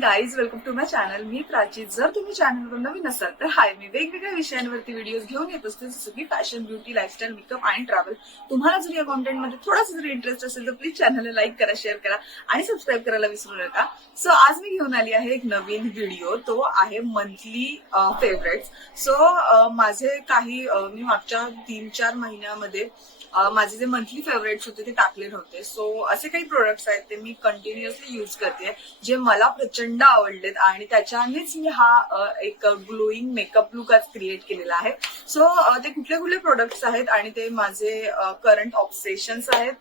Guys, welcome to my channel. मी प्राची. जर तुम्ही चॅनलवर नवीन असाल तर हाय, मी वेगवेगळ्या विषयांवरती व्हिडिओज घेऊन येत असते, जसं की फॅशन, ब्युटी, लाईफस्टाईल, मेकअप आणि ट्रॅव्हल. तुम्हाला जर या कॉन्टेंटमध्ये थोडासा जरी इंटरेस्ट असेल तर प्लीज चॅनलला लाईक करा, शेअर करा आणि सबस्क्राईब करायला विसरू नका. सो आज मी घेऊन आली आहे एक नवीन व्हिडिओ. तो आहे मंथली फेवरेट्स. सो माझे काही मी मागच्या 3-4 महिन्यामध्ये माझे जे मंथली फेवरेट्स होते ते टाकले नव्हते. सो असे काही प्रोडक्ट्स आहेत ते मी कंटिन्युअसली यूज करते, जे मला प्रचंड आवडलेत आणि त्याच्यानेच मी हा एक ग्लोईंग मेकअप लुक आज क्रिएट केलेला आहे. सो ते कुठले कुठले प्रोडक्ट्स आहेत आणि ते माझे करंट ऑब्सेशन्स आहेत,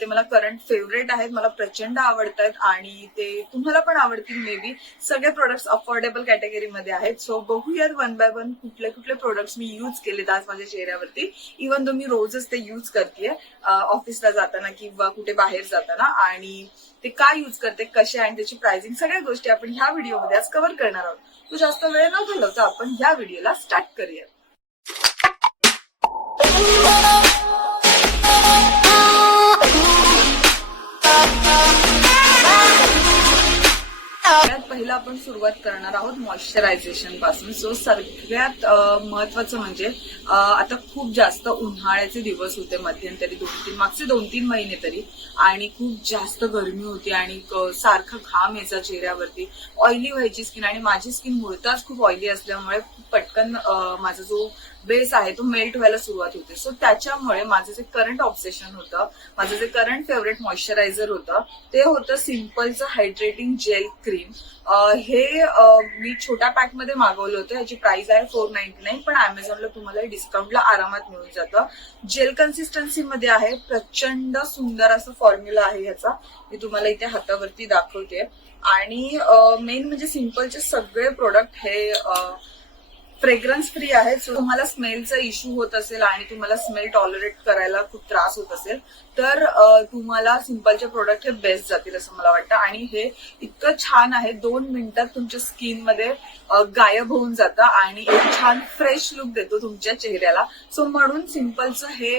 ते मला करंट फेवरेट आहेत, मला प्रचंड आवडतात आणि ते तुम्हाला पण आवडतील मे बी. सगळे प्रोडक्ट्स अफोर्डेबल कॅटेगरीमध्ये आहेत. सो बघूयात वन बाय वन कुठले कुठले प्रोडक्ट्स मी यूज केलेत आज माझ्या चेहऱ्यावरती. इव्हन तो मी रोजच ते यूज करते ऑफिसला जाताना किंवा कुठे बाहेर जाताना, आणि ते काय यूज करते, कसे आणि त्याची प्राइसिंग, सगळ्या गोष्टी आपण ह्या व्हिडिओमध्ये आज कव्हर करणार आहोत. तो जास्त वेळ न घालवता आपण ह्या व्हिडिओला स्टार्ट करूया. पहिला आपण सुरुवात करणार आहोत मॉइश्चरायझेशन पासून. सो सगळ्यात महत्वाचं म्हणजे आता खूप जास्त उन्हाळ्याचे दिवस होते मध्यंतरी, मागचे 2-3 महिने तरी, आणि खूप जास्त गरमी होती आणि सारखा घाम यायचा चेहऱ्यावरती, ऑइली व्हायची स्किन, आणि माझी स्किन मुळताच खूप ऑइली असल्यामुळे पटकन माझा जो बेस आहे तो मेल्ट व्हायला सुरुवात होते. सो त्याच्यामुळे माझं जे करंट ऑब्सेशन होतं, माझं जे करंट फेवरेट मॉइश्चरायझर होतं ते होतं सिम्पलचं हायड्रेटिंग जेल क्रीम. हे मी छोट्या पॅक मध्ये मागवलं होतं. ह्याची प्राइस आहे 499, पण अमेझॉनला तुम्हाला डिस्काउंटला आरामात मिळून जातं. जेल कन्सिस्टन्सी मध्ये आहे, प्रचंड सुंदर असं फॉर्म्युला आहे ह्याचा. मी तुम्हाला इथे हातावरती दाखवते. आणि मेन म्हणजे सिम्पलचे सगळे प्रोडक्ट हे फ्रेग्रन्स फ्री आहे. सो तुम्हाला स्मेलचा इश्यू होत असेल आणि तुम्हाला स्मेल टॉलरेट करायला खूप त्रास होत असेल तर तुम्हाला सिम्पलचे प्रोडक्ट हे बेस्ट जातील असं मला वाटतं. आणि हे इतकं छान आहे, 2 मिनिटात तुमच्या स्किन मध्ये गायब होऊन जातं आणि एक छान फ्रेश लुक देतो तुमच्या चेहऱ्याला. सो म्हणून सिम्पलचं हे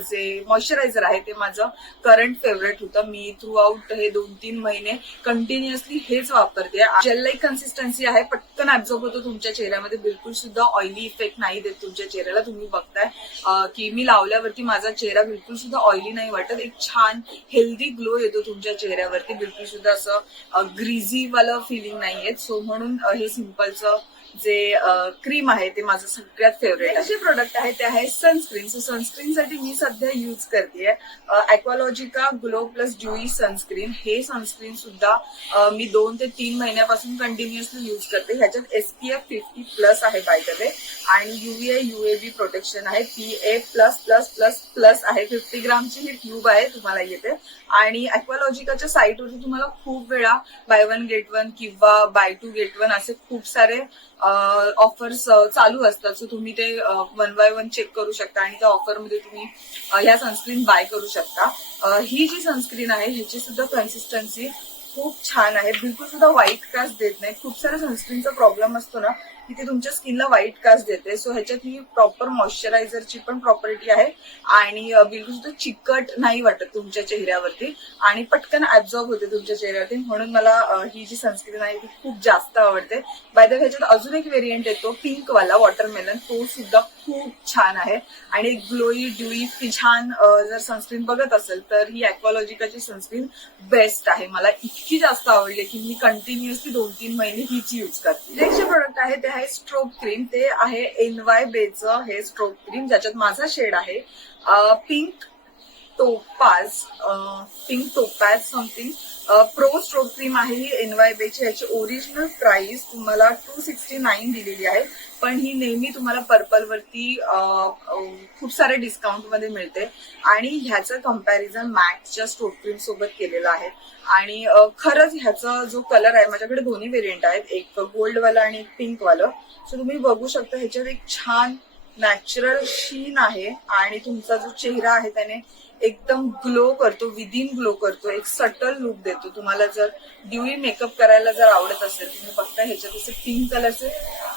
जे मॉइश्चरायझर आहे ते माझं करंट फेवरेट होतं. मी थ्रू आउट हे 2-3 महिने कंटिन्युअसली हेच वापरते. जेल लाईक कन्सिस्टन्सी आहे, पटकन ऍब्झॉर्ब होतो तुमच्या चेहऱ्यामध्ये, बिलकुल सुद्धा ऑइली इफेक्ट नाही देत तुमच्या चेहऱ्याला. तुम्ही बघताय की मी लावल्यावरती माझा चेहरा बिलकुल सुद्धा ऑइली नाही वाटत, एक छान हेल्दी ग्लो येतो तुमच्या चेहऱ्यावरती, बिलकुल सुद्धा असं ग्रीझी वाला फिलिंग नाहीये. सो म्हणून हे सिम्पलचं जे क्रीम आहे ते माझं सगळ्यात फेवरेट आहे. जे प्रोडक्ट आहे ते आहे सनस्क्रीन. सो सनस्क्रीनसाठी मी सध्या युज करते ॲक्वालॉजिका ग्लो प्लस ड्यूई सनस्क्रीन. हे सनस्क्रीन सुद्धा मी 2 ते 3 महिन्यापासून कंटिन्युअसली युज करते. ह्याच्यात SPF 50+ आहे बाय द वे, आणि UVA UAV प्रोटेक्शन आहे, PA++++ आहे. 50 ग्रामची ही ट्यूब आहे, तुम्हाला येते. आणि ॲक्वालॉजिकाच्या साईटवरती तुम्हाला खूप वेळा बाय 1 गेट 1 किंवा बाय 2 गेट 1 असे खूप सारे ऑफर्स चालू असतात. सो तुम्ही ते 1 बाय 1 चेक करू शकता आणि त्या ऑफरमध्ये तुम्ही ह्या सनस्क्रीन बाय करू शकता. ही जी सनस्क्रीन आहे ह्याची सुद्धा कन्सिस्टन्सी खूप छान आहे, बिलकुल सुद्धा व्हाईट कास्ट देत नाही. खूप साऱ्या सनस्क्रीनचा प्रॉब्लेम असतो ना की ते तुमच्या स्किनला व्हाईट कास्ट देते. सो ह्याच्यात ही प्रॉपर मॉइश्चरायझरची पण प्रॉपर्टी आहे आणि बिलकुल सुद्धा चिकट नाही वाटत तुमच्या चेहऱ्यावरती आणि पटकन ऍब्झॉर्ब होते तुमच्या चेहऱ्यावरती. म्हणून मला ही जी सनस्क्रीन आहे ती खूप जास्त आवडते. बाय द वे ह्याच्यात अजून एक व्हेरियंट येतो पिंक वाला वॉटरमेलन, तो सुद्धा खूप छान आहे आणि ग्लोई ड्यूई छान. जर सनस्क्रीन बघत असेल तर ही ॲक्वालॉजिकाची सनस्क्रीन बेस्ट आहे. मला इतकी जास्त आवडली की मी कंटिन्युअसली 2-3 महिने हीच यूज करते. नेक्स्ट जे प्रोडक्ट आहे ते आहे स्ट्रोक क्रीम. ते आहे NY बेचं हे स्ट्रोक क्रीम, ज्याच्यात माझा शेड आहे pink topaz something. Pro strobe cream आहे ही NY बेची. ह्याची ओरिजिनल प्राइस तुम्हाला 269 दिलेली आहे, पण ही नेहमी तुम्हाला पर्पल वरती खूप सारे डिस्काउंट मध्ये मिळते आणि ह्याचं कम्पॅरिझन मॅक्सच्या स्ट्रोक क्रीम सोबत केलेलं आहे. आणि खरंच ह्याचा जो कलर आहे, माझ्याकडे दोन्ही व्हेरियंट आहेत, एक गोल्ड वाला आणि एक पिंक वाला. सो तुम्ही बघू शकता ह्याच्यात एक छान नॅचरल शीन आहे आणि तुमचा जो चेहरा आहे त्याने एकदम ग्लो करतो, विदिन ग्लो करतो, एक सटल लुक देतो. तुम्हाला जर ड्यूई मेकअप करायला जर आवडत असेल, तुम्ही बघता ह्याच्यात असे पिंक कलरचे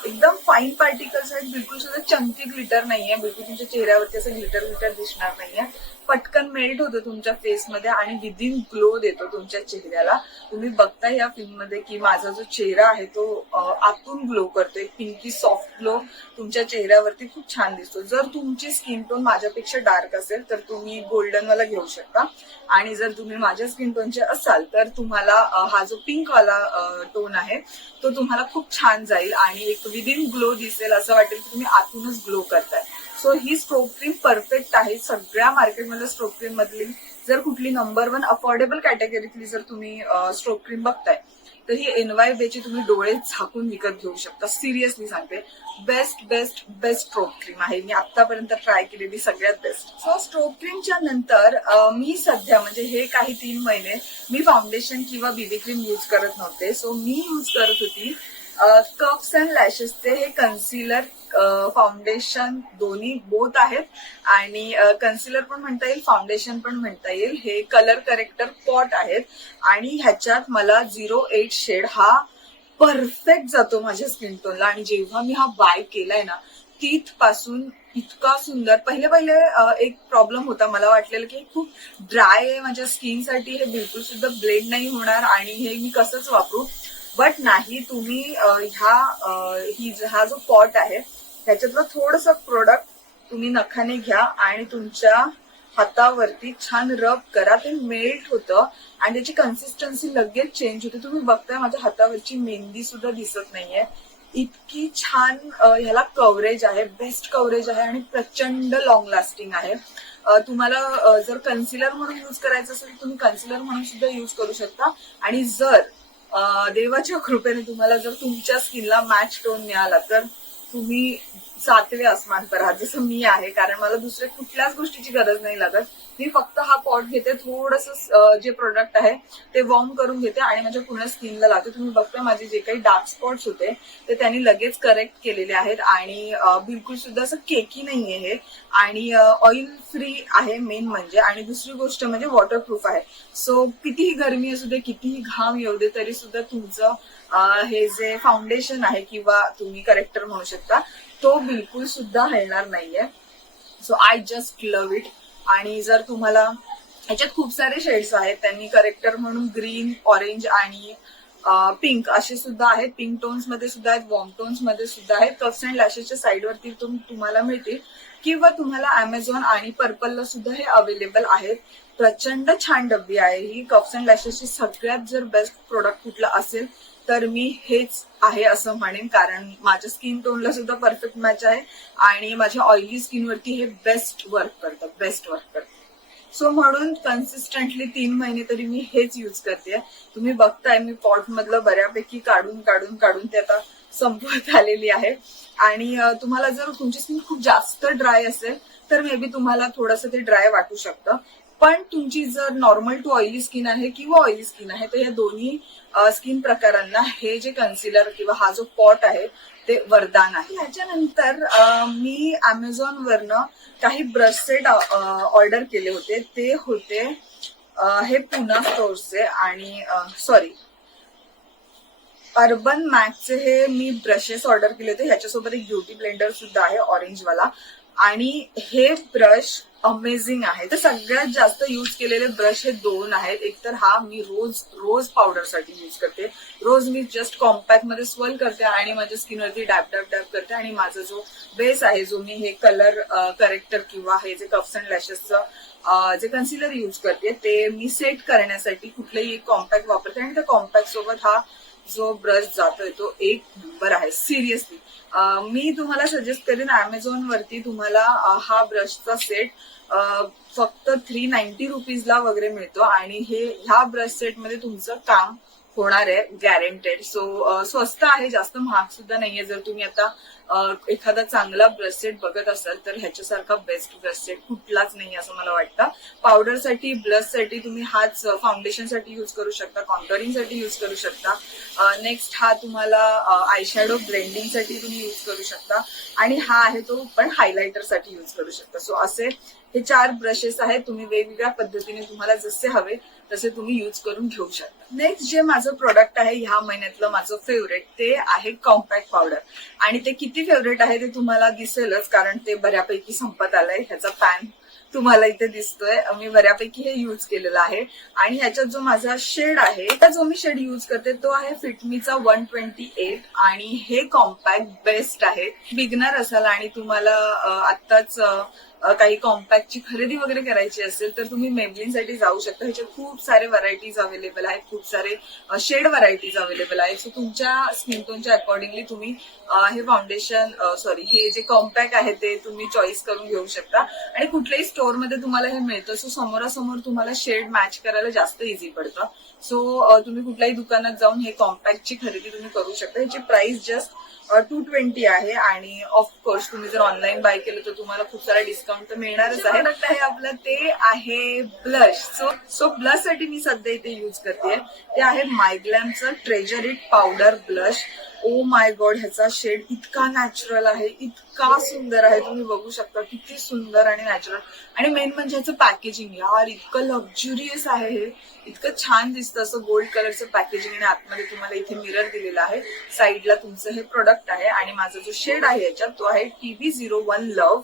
एकदम फाईन पार्टिकल्स आहेत, बिलकुल सुद्धा चंकी ग्लिटर नाहीये, बिलकुल तुमच्या चेहऱ्यावरती असं ग्लिटर दिसणार नाहीये. पटकन मेल्ट होतो तुमच्या फेसमध्ये आणि विदिन ग्लो देतो तुमच्या चेहऱ्याला. तुम्ही बघताय या फिल्ममध्ये की माझा जो चेहरा आहे तो आतून ग्लो करतो. एक पिंकी सॉफ्ट ग्लो तुमच्या चेहऱ्यावरती खूप छान दिसतो. जर तुमची स्किन टोन माझ्यापेक्षा डार्क असेल तर तुम्ही गोल्डन वाला घेऊ शकता आणि जर तुम्ही माझ्या स्किन टोनचे असाल तर तुम्हाला हा जो पिंक वाला टोन आहे तो तुम्हाला खूप छान जाईल आणि एक विदिन ग्लो दिसेल. असं वाटेल की तुम्ही आतूनच ग्लो करताय. सो ही स्ट्रोक क्रीम परफेक्ट आहे. सगळ्या मार्केटमधल्या स्ट्रोक क्रीम मधली जर कुठली नंबर 1 अफोर्डेबल कॅटेगरीतली जर तुम्ही स्ट्रोक क्रीम बघताय तर ही NYBay ची तुम्ही डोळे झाकून विकत घेऊ शकता. सिरियसली सांगते, best best best strobe cream आहे. मी आतापर्यंत ट्राय केलेली सगळ्यात बेस्ट. सो स्ट्रोक क्रीमच्या नंतर मी सध्या म्हणजे हे काही 3 महिने मी फाउंडेशन किंवा बीबी क्रीम यूज करत नव्हते. सो मी यूज करत होती कर्व्स अँड लॅशेसचे हे कन्सिलर फाउंडेशन. दोन्ही बोथ आहेत आणि कन्सिलर पण म्हणता येईल, फाउंडेशन पण म्हणता येईल. हे कलर करेक्टर पॉट आहेत आणि ह्याच्यात मला 08 शेड हा परफेक्ट जातो माझ्या स्किन टोनला. आणि जेव्हा मी हा बाय केलाय ना तिथपासून इतका सुंदर. पहिले एक प्रॉब्लेम होता, मला वाटलेलं की खूप ड्राय आहे माझ्या स्किनसाठी, हे बिलकुल सुद्धा ब्लेंड नाही होणार आणि हे मी कसंच वापरू. बट नाही, तुम्ही हा जो पॉट आहे ह्याच्यातलं थोडंसं प्रोडक्ट तुम्ही नखाने घ्या आणि तुमच्या हातावरती छान रब करा. ते मेल्ट होतं आणि त्याची कन्सिस्टन्सी लगेच चेंज होते. तुम्ही बघताय माझ्या हातावरची मेहंदी सुद्धा दिसत नाहीये. इतकी छान ह्याला कव्हरेज आहे, बेस्ट कव्हरेज आहे आणि प्रचंड लॉंग लास्टिंग आहे. तुम्हाला जर कन्सिलर म्हणून यूज करायचं असेल तर तुम्ही कन्सिलर म्हणून सुद्धा यूज करू शकता. आणि जर देवाच्या कृपेने तुम्हाला जर तुमच्या स्किनला मॅच टोन मिळाला तर तुम्ही 7वे आसमान पर आहात, जसं मी आहे. कारण मला दुसऱ्या कुठल्याच गोष्टीची गरज नाही लागत. मी फक्त हा पॉट घेते, थोडंसं जे प्रोडक्ट आहे ते वॉर्म करून घेते आणि माझ्या पूर्ण स्किनला लावते. तुम्ही बघता माझे जे काही डार्क स्पॉट्स होते ते त्यांनी लगेच करेक्ट केलेले आहेत आणि बिलकुल सुद्धा असं केकी नाहीये हे. आणि ऑइल फ्री आहे मेन म्हणजे. आणि दुसरी गोष्ट म्हणजे वॉटरप्रूफ आहे. सो कितीही गरमी असू दे, कितीही घाम येऊ दे, तरी सुद्धा तुमचं हे जे फाउंडेशन आहे किंवा तुम्ही करेक्टर म्हणू शकता तो बिलकुल सुद्धा हलणार नाहीये. So I just love it. आणि जर तुम्हाला ह्याच्यात खूप सारे शेड्स आहेत, त्यांनी करेक्टर म्हणून ग्रीन, ऑरेंज आणि पिंक असे सुद्धा आहेत. पिंक टोन्स मध्ये सुद्धा आहेत, वॉर्म टोन्स मध्ये सुद्धा आहेत. कर्व्स अँड लॅशेसच्या साईडवरती तुम्हाला मिळतील किंवा तुम्हाला अमेझॉन आणि पर्पलला सुद्धा हे अवेलेबल आहेत. प्रचंड छान डब्बी आहे ही. कर्व्स अँड लॅशेसची सगळ्यात जर बेस्ट प्रोडक्ट कुठलं असेल तर मी हेच आहे असं म्हणेन. कारण माझ्या स्किन टोनला सुद्धा परफेक्ट मॅच आहे आणि माझ्या ऑइली स्किनवरती हे बेस्ट वर्क करतं. सो म्हणून कन्सिस्टंटली 3 महिने तरी मी हेच यूज करते. तुम्ही बघताय मी पॉट मधलं बऱ्यापैकी काढून ते आता संपवत आलेली आहे. आणि तुम्हाला जर तुमची स्किन खूप जास्त ड्राय असेल तर मे बी तुम्हाला थोडंसं ते ड्राय वाटू शकतं. पण तुमची जर नॉर्मल टू ऑइली स्किन आहे किंवा ऑइली स्किन आहे तर या दोन्ही स्किन प्रकारांना हे जे कन्सिलर किंवा हा जो पॉट आहे ते वरदान आहे. याच्यानंतर मी अमेझॉन वरनं काही ब्रश सेट ऑर्डर केले होते. ते होते हे पुना स्टोर्सचे आणि अर्बन मॅक्सचे हे मी ब्रशेस ऑर्डर केले होते. ह्याच्यासोबत एक ब्युटी ब्लेंडर सुद्धा आहे ऑरेंजवाला. आणि हे ब्रश अमेझिंग आहे. तर सगळ्यात जास्त यूज केलेले ब्रश हे 2 आहेत. एक तर हा मी रोज पावडरसाठी यूज करते. रोज मी जस्ट कॉम्पॅक्ट मध्ये स्वर्ल करते आणि माझ्या स्किनवरती डॅब करते. आणि माझा जो बेस आहे, जो मी हे कलर करेक्टर किंवा हे जे कर्व्स अँड लॅशेसचं जे कन्सिलर यूज करते ते मी सेट करण्यासाठी कुठलंही एक कॉम्पॅक्ट वापरते. आणि त्या कॉम्पॅक्ट सोबत हा जो ब्रश जातोय तो 1 नंबर आहे. सिरियसली मी तुम्हाला सजेस्ट करेन अमेझॉन वरती तुम्हाला हा ब्रशचा सेट फक्त 390 रुपीजला वगैरे मिळतो आणि ह्या ब्रश सेटमध्ये तुमचं काम होणार आहे गॅरंटेड. सो स्वस्त आहे, जास्त महाग सुद्धा नाहीये. जर तुम्ही आता एखादा चांगला ब्रश सेट बघत असाल तर ह्याच्यासारखा बेस्ट ब्रश सेट कुठलाच नाही असं मला वाटतं. पावडरसाठी, ब्लशसाठी तुम्ही हाच फाउंडेशनसाठी यूज करू शकता, कॉन्टोरिंगसाठी यूज करू शकता. नेक्स्ट हा तुम्हाला आयशॅडो ब्लेंडिंगसाठी तुम्ही यूज करू शकता आणि हा आहे तो पण हायलायटरसाठी यूज करू शकता. सो असे हे 4 ब्रशेस आहेत. तुम्ही वेगवेगळ्या पद्धतीने तुम्हाला जसे हवे तसे तुम्ही यूज करून घेऊ शकता. नेक्स्ट जे माझं प्रोडक्ट आहे ह्या महिन्यातलं माझं फेवरेट ते आहे कॉम्पॅक्ट पावडर. आणि ते किती फेवरेट आहे ते तुम्हाला दिसेलच कारण ते बऱ्यापैकी संपत आलंय. ह्याचा पॅन तुम्हाला इथे दिसतोय. मी बऱ्यापैकी हे युज केलेलं आहे. आणि ह्याच्यात जो माझा शेड आहे, त्या जो मी शेड युज करते तो आहे फिटमीचा 128 आणि हे कॉम्पॅक्ट बेस्ट आहे. बिगनर असाल आणि तुम्हाला आत्ताच काही कॉम्पॅक्टची खरेदी वगैरे करायची असेल तर तुम्ही मेबलिनसाठी जाऊ शकता. ह्याच्यात खूप सारे व्हरायटीज अवेलेबल आहेत, खूप सारे शेड व्हरायटीज अवेलेबल आहेत. सो तुमच्या स्किन टोनच्या अकॉर्डिंगली तुम्ही हे फाउंडेशन हे जे कॉम्पॅक्ट आहे ते तुम्ही चॉईस करून घेऊ शकता. आणि कुठल्याही स्टोअरमध्ये तुम्हाला हे मिळतं. सो समोरासमोर तुम्हाला शेड मॅच करायला जास्त इझी पडतं. सो तुम्ही कुठल्याही दुकानात जाऊन हे कॉम्पॅक्टची खरेदी तुम्ही करू शकता. ह्याची प्राइस जस्ट 220 आहे. आणि ऑफकोर्स तुम्ही जर ऑनलाईन बाय केलं तर तुम्हाला खूप सारा डिस्काउंट तर मिळणारच आहे. प्रोडक्ट आहे आपलं ते आहे ब्लश. सो ब्लश साठी मी सध्या इथे युज करते ते आहे मायग्लॅमचं treasure it powder blush. Oh my god, ह्याचा शेड इतका नॅचरल आहे, इतका सुंदर आहे. तुम्ही बघू शकता किती सुंदर आणि नॅचरल. आणि मेन म्हणजे ह्याचं पॅकेजिंग यार इतकं लक्झुरियस आहे. हे इतकं छान दिसतं असं गोल्ड कलरचं पॅकेजिंग. आणि आतमध्ये तुम्हाला इथे मिरर दिलेला आहे. साईडला तुमचं हे प्रोडक्ट आहे. आणि माझा जो शेड आहे याच्यात तो आहे TB01 लव्ह.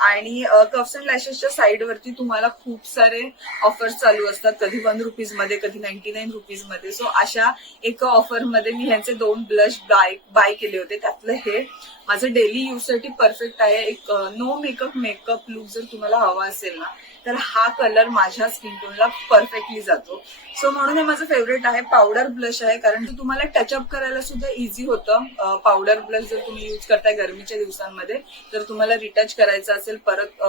आणि कफ्स अँड लॅशेसच्या साईडवरती तुम्हाला खूप सारे ऑफर्स चालू असतात, कधी ₹1 मध्ये, कधी ₹99 मध्ये. सो अशा एका ऑफर मध्ये मी ह्यांचे 2 ब्लश बाय केले होते. त्यातलं हे माझं डेली यूजसाठी परफेक्ट आहे. एक नो मेकअप लुक जर तुम्हाला हवा असेल ना तर हा कलर माझ्या स्किन टोनला परफेक्टली जातो. सो म्हणून हे माझं फेवरेट आहे. पावडर ब्लश आहे कारण ते तुम्हाला टचअप करायला सुद्धा इझी होतं. पावडर ब्लश जर तुम्ही युज करताय गरमीच्या दिवसांमध्ये तर तुम्हाला रिटच करायचं असेल, परत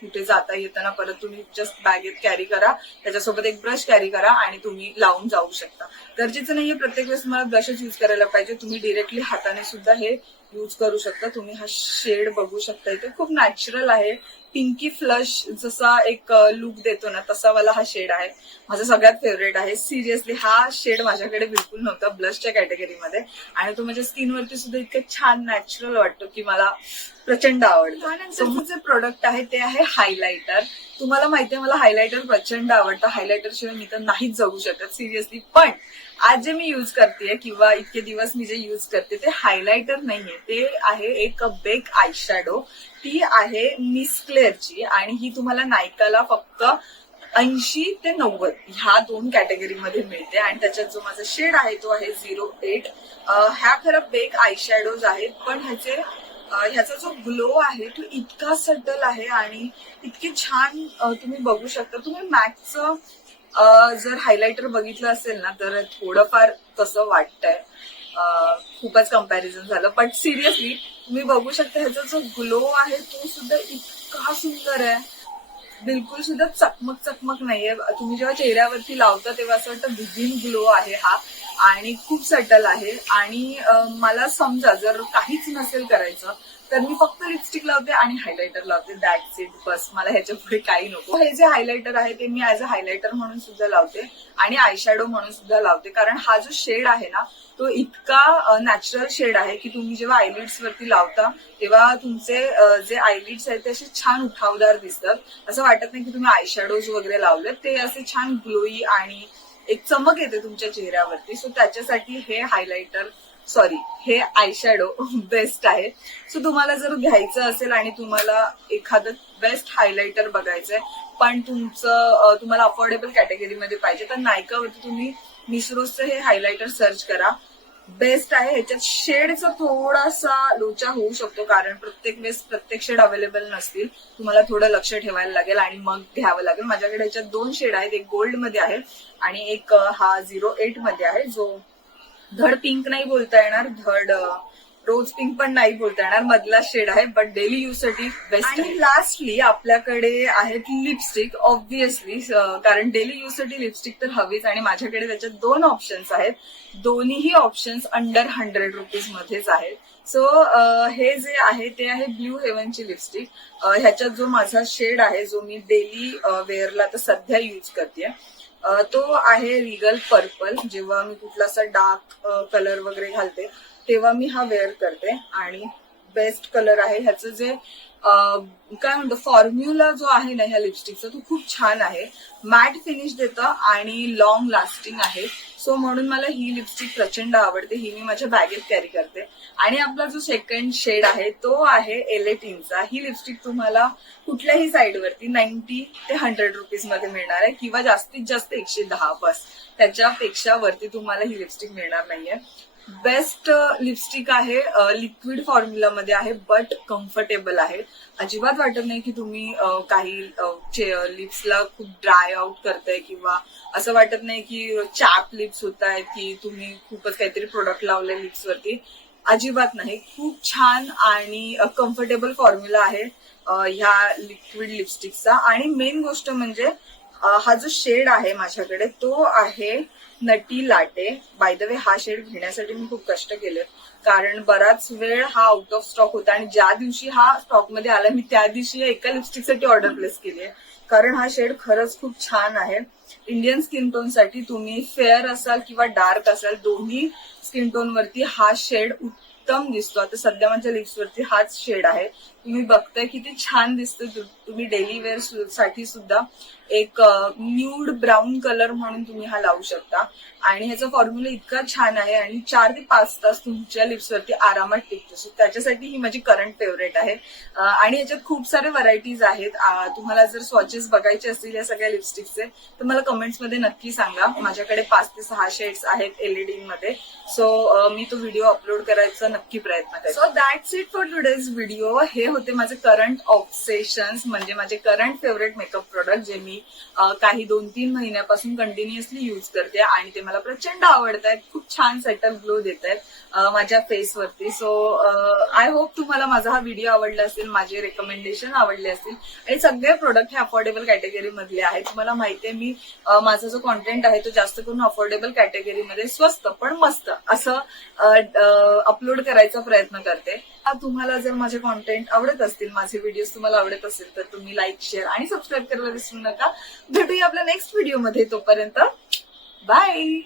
कुठे जाता येताना परत तुम्ही जस्ट बॅगेत कॅरी करा, त्याच्यासोबत एक ब्रश कॅरी करा आणि तुम्ही लावून जाऊ शकता. गरजेचं नाहीये प्रत्येक वेळेस मला ब्रशच युज करायला पाहिजे. तुम्ही डिरेक्टली हाताने सुद्धा हे युज करू शकता. तुम्ही हा शेड बघू शकता इथे खूप नॅचरल आहे. पिंकी फ्लश जसा एक लुक देतो ना तसा वाला हा शेड आहे. माझा सगळ्यात फेवरेट आहे. सिरियसली हा शेड माझ्याकडे बिलकुल नव्हता ब्लशच्या कॅटेगरीमध्ये आणि तो माझ्या स्किनवरती सुद्धा इतकं छान नॅचरल वाटतो की मला प्रचंड आवडतं. त्यानंतर जे प्रोडक्ट आहे ते आहे हायलायटर. तुम्हाला माहितीये मला हायलायटर प्रचंड आवडतं. हायलायटर शिवाय मी तर नाहीच जगू शकत सिरियसली. पण आज जे मी युज करते किंवा इतके दिवस मी जे युज करते ते हायलायटर नाहीये, ते आहे एक बेक आय शॅडो. ती आहे मिस क्लेअरची आणि ही तुम्हाला नायकाला फक्त 80 ते 90 ह्या 2 कॅटेगरीमध्ये मिळते. आणि त्याच्यात जो माझा शेड आहे तो आहे 08. ह्या खरं बेक आय शॅडोज आहेत पण ह्याचा जो ग्लो आहे तो इतका सटल आहे आणि इतके छान तुम्ही बघू शकता. तुम्ही मॅकचं जर हायलायटर बघितलं असेल ना तर थोडंफार तसं वाटतंय, खूपच कम्पॅरिझन झालं. पण सिरियसली तुम्ही बघू शकता ह्याचा जो ग्लो आहे तो सुद्धा इतका सुंदर आहे. बिलकुल सुद्धा चकमक नाहीये. तुम्ही जेव्हा चेहऱ्यावरती लावता तेव्हा असं वाटतं विदिन ग्लो आहे हा आणि खूप सटल आहे. आणि मला समजा जर काहीच नसेल करायचं तर मी फक्त लिपस्टिक लावते आणि हायलायटर लावते, दॅट्स इट, बस. मला ह्याच्या पुढे काही नको. हे जे हायलायटर आहे ते मी ऍज अ हायलायटर म्हणून सुद्धा लावते आणि आयशॅडो म्हणून सुद्धा लावते. कारण हा जो शेड आहे ना तो इतका नॅचरल शेड आहे की तुम्ही जेव्हा आयलिड्स वरती लावता तेव्हा तुमचे जे आयलिड्स आहेत ते असे छान उठावदार दिसतात. असं वाटत नाही की तुम्ही आयशॅडोज वगैरे लावलेत. ते असे छान ग्लोई आणि एक चमक येते तुमच्या चेहऱ्यावरती. सो त्याच्यासाठी हे आयशॅडो बेस्ट आहे. सो तुम्हाला जर घ्यायचं असेल आणि तुम्हाला एखादं बेस्ट हायलायटर बघायचंय पण तुम्हाला अफोर्डेबल कॅटेगरीमध्ये पाहिजे तर नायकावरती तुम्ही मिसरोजचं हे हायलायटर सर्च करा. बेस्ट आहे. ह्याच्यात शेडचा थोडासा लोचा होऊ शकतो कारण प्रत्येक वेळेस प्रत्येक शेड अवेलेबल नसतील. तुम्हाला थोडं लक्ष ठेवायला लागेल आणि मग घ्यावं लागेल. माझ्याकडे ह्याच्यात 2 शेड आहेत, एक गोल्ड मध्ये आहे आणि एक हा 08 मध्ये आहे, जो धड पिंक नाही बोलता येणार, धड रोज पिंक पण नाही बोलता येणार, मधला शेड आहे. बट डेली यूज साठी बेस्ट. आणि लास्टली आपल्याकडे आहेत लिपस्टिक. ऑब्व्हियसली कारण डेली यूज साठी लिपस्टिक तर हवीच आणि माझ्याकडे त्याच्यात 2 ऑप्शन्स आहेत. दोन्हीही ऑप्शन्स अंडर ₹100 मध्येच आहेत. सो हे जे आहे ते आहे ब्ल्यू हेव्हनची लिपस्टिक. ह्याच्यात जो माझा शेड आहे जो मी डेली वेअरला तर सध्या यूज करते तो आहे रिगल पर्पल. जेव्हा मी कुठलासा डार्क कलर वगैरे घालते तेव्हा मी हा वेअर करते आणि बेस्ट कलर आहे. ह्याचं जे काय म्हणतो फॉर्म्युला जो आहे ना ह्या लिपस्टिकचा तो खूप छान आहे, मॅट फिनिश देतं आणि लॉंग लास्टिंग आहे. सो म्हणून मला ही लिपस्टिक प्रचंड आवडते. ही मी माझ्या बॅगेत कॅरी करते. आणि आपला जो सेकंड शेड आहे तो आहे L18चा. ही लिपस्टिक तुम्हाला कुठल्याही साईडवरती 90 ते 100 रुपीज मध्ये मिळणार आहे किंवा जास्तीत जास्त 110 बस, त्याच्यापेक्षा वरती तुम्हाला ही लिपस्टिक मिळणार नाहीये. बेस्ट लिपस्टिक आहे, लिक्विड फॉर्म्युला मध्ये आहे, बट कम्फर्टेबल आहे. अजिबात वाटत नाही की तुम्ही काही लिप्सला खूप ड्राय आउट करताय किंवा असं वाटत नाही की चॅप लिप्स होत आहेत की तुम्ही खूपच काहीतरी प्रोडक्ट लावलंय लिप्सवरती. अजिबात नाही, खूप छान आणि कम्फर्टेबल फॉर्म्युला आहे ह्या लिक्विड लिपस्टिकचा. आणि मेन गोष्ट म्हणजे हा जो शेड आहे माझ्याकडे तो आहे नटी लाटे. बाय द वे हा शेड घेण्यासाठी मी खूप कष्ट केले, कारण बराच वेळ हा आउट ऑफ स्टॉक होता आणि ज्या दिवशी हा स्टॉक मध्ये आला मी त्या दिवशी एका लिपस्टिकसाठी ऑर्डर प्लेस केली आहे, कारण हा शेड खरंच खूप छान आहे. इंडियन स्किन टोन साठी तुम्ही फेअर असाल किंवा डार्क असाल दोन्ही स्किन टोन वरती हा शेड उत्तम दिसतो. आता सध्या माझ्या लिप्स वरती हाच शेड आहे, तुम्ही बघताय किती छान दिसतं. तुम्ही डेली वेअर साठी सुद्धा एक न्यूड ब्राऊन कलर म्हणून तुम्ही हा लावू शकता. आणि ह्याचा फॉर्म्युला इतका छान आहे आणि 4 ते 5 तास तुमच्या लिप्सवरती आरामात टिकतो. सो त्याच्यासाठी ही माझी करंट फेवरेट आहे. आणि ह्याच्यात खूप सारे व्हरायटीज आहेत. तुम्हाला जर स्वॉचेस बघायचे असतील या सगळ्या लिपस्टिकचे तर मला कमेंट्समध्ये नक्की सांगा. माझ्याकडे 5 ते 6 शेड्स आहेत LED मध्ये. सो मी तो व्हिडिओ अपलोड करायचा नक्की प्रयत्न करेन. So that's it for today's video. हे होते माझे करंट ऑब्सेशन्स, म्हणजे माझे करंट फेवरेट मेकअप प्रोडक्ट जे मी काही 2-3 महिन्यापासून कंटिन्युअसली युज करते आणि ते मला प्रचंड आवडत आहेत. खूप छान सेटल ग्लो देत आहेत माझ्या फेसवरती. सो आय होप तुम्हाला माझा हा व्हिडिओ आवडला असेल, माझे रेकमेंडेशन आवडले असतील. आणि सगळे प्रोडक्ट हे अफोर्डेबल कॅटेगरी मधले आहेत. तुम्हाला माहितीये मी माझा जो कॉन्टेंट आहे तो जास्त करून अफोर्डेबल कॅटेगरीमध्ये स्वस्त पण मस्त असं अपलोड करायचा प्रयत्न करते. तुम्हाला जर माझे कॉन्टेंट आवडत असतील, माझे व्हिडिओज तुम्हाला आवडत असेल तर तुम्ही लाईक, शेअर आणि सबस्क्राईब करायला विसरू नका. भेटूया आपल्या नेक्स्ट व्हिडिओमध्ये. तोपर्यंत बाय.